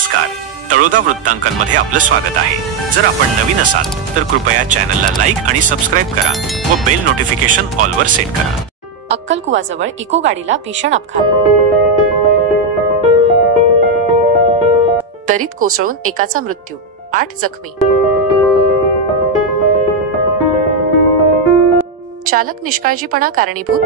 नमस्कार, तळोदा वृत्तांकनमध्ये आपलं स्वागत आहे। जर आपण नवीन असाल तर कृपया चॅनलला लाईक आणि सबस्क्राइब करा व बेल नोटिफिकेशन ऑल वर सेट करा। अक्कलकुवाजवळ इको गाडीला भीषण अपघात, दरीत कोसळून एकाचा मृत्यू, 8 जखमी। चालक निष्काळजीपणा कारणीभूत।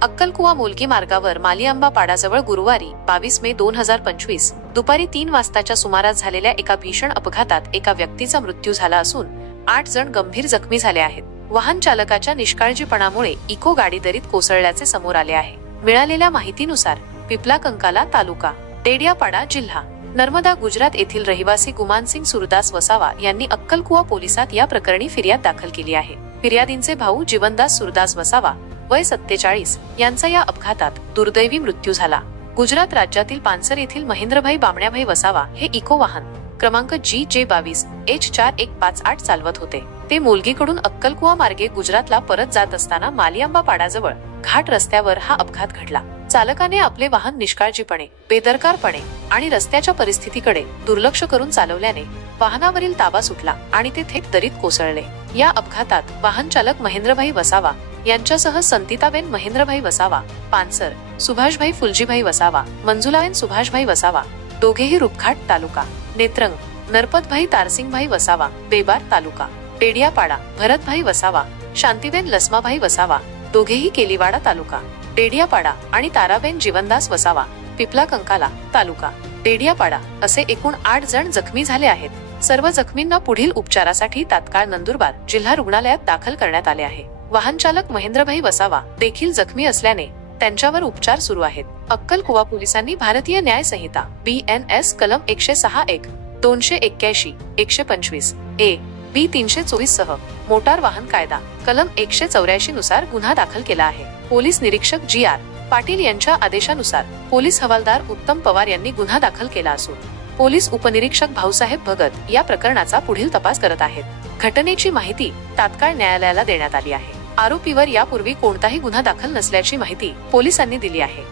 अक्कलकुवा मुलगी मार्गावर मालीआंबा पाडाजवळ गुरुवारी 22 मे 2025 दुपारी 3 वाजताच्या सुमारास झालेल्या एका भीषण अपघातात एका व्यक्तीचा मृत्यू झाला असून 8 जण गंभीर जखमी झाले आहेत। वाहन चालकाच्या निष्काळजीपणामुळे इको गाडी दरीत कोसळल्याचे समोर आले आहे। मिळालेल्या माहितीनुसार पिपला कंकाला तालुका, डेडियापाडा जिल्हा नर्मदा गुजरात येथील रहिवासी गुमानसिंग सुरदास वसावा यांनी अक्कलकुवा पोलिसात या प्रकरणी फिर्याद दाखल केली आहे। फिर्यादींचे भाऊ जीवनदास सुरदास वसावा वय 47 यांचा या अपघातात दुर्दैवी मृत्यू झाला। गुजरात राज्यातील पानसर येथील महेंद्रभाई बामण्याभाई वसावा हे इको वाहन क्रमांक GJ22H4158 चालवत होते। ते मुलगीकडून अक्कलकुवा मार्गे गुजरातला परत जात असताना मालीआंबा पाडाजवळ घाट रस्त्यावर हा अपघात घडला। चालकाने आपले वाहन निष्काळजीपणे, बेदरकारपणे आणि रस्त्याच्या परिस्थितीकडे दुर्लक्ष करून चालवल्याने वाहनावरील ताबा सुटला आणि ते थेट दरीत कोसळले। या अपघातात वाहन चालक महेंद्रभाई वसावा यांच्यासह संतिताबेन महेंद्रभाई वसावा, पानसर, सुभाषभाई फुलजीभाई वसावा, मंजुलाबेन सुभाषभाई वसावा, दोघेही रूपघाट तालुका, नेत्रंग, नरपतभाई तारसिंगभाई वसावा, बेबार तालुका, डेडियापाडा, भरतभाई वसावा, शांतीबेन लसमाभाई वसावा, दोघेही केलीवाडा तालुका, डेडियापाडा आणि ताराबेन जीवनदास वसावा, पिपला कंकाला तालुका, डेडियापाडा असे एकूण 8 जण जखमी झाले आहेत। सर्व जखमींना पुढील उपचारासाठी तात्काळ नंदुरबार जिल्हा रुग्णालयात दाखल करण्यात आले आहे। वाहन चालक महेंद्रभाई वसावा देखील जखमी असल्याने त्यांच्यावर उपचार सुरू आहेत। अक्कलकुवा पोलिसांनी भारतीय न्याय संहिता BNS कलम 106(1), 281, 125 A, B 324 सह मोटार वाहन कायदा कलम 184 नुसार गुन्हा दाखल केला आहे। पोलीस निरीक्षक GR पाटील यांच्या आदेशानुसार पोलीस हवालदार उत्तम पवार यांनी गुन्हा दाखल केला असून पोलीस उपनिरीक्षक भाऊसाहेब भगत या प्रकरणाचा पुढील तपास करत आहेत। घटनेची माहिती तात्काळ न्यायालयाला देण्यात आली आहे। आरोपीवर यापूर्वी कोणताही गुन्हा दाखल नसल्याची माहिती पोलिसांनी दिली आहे।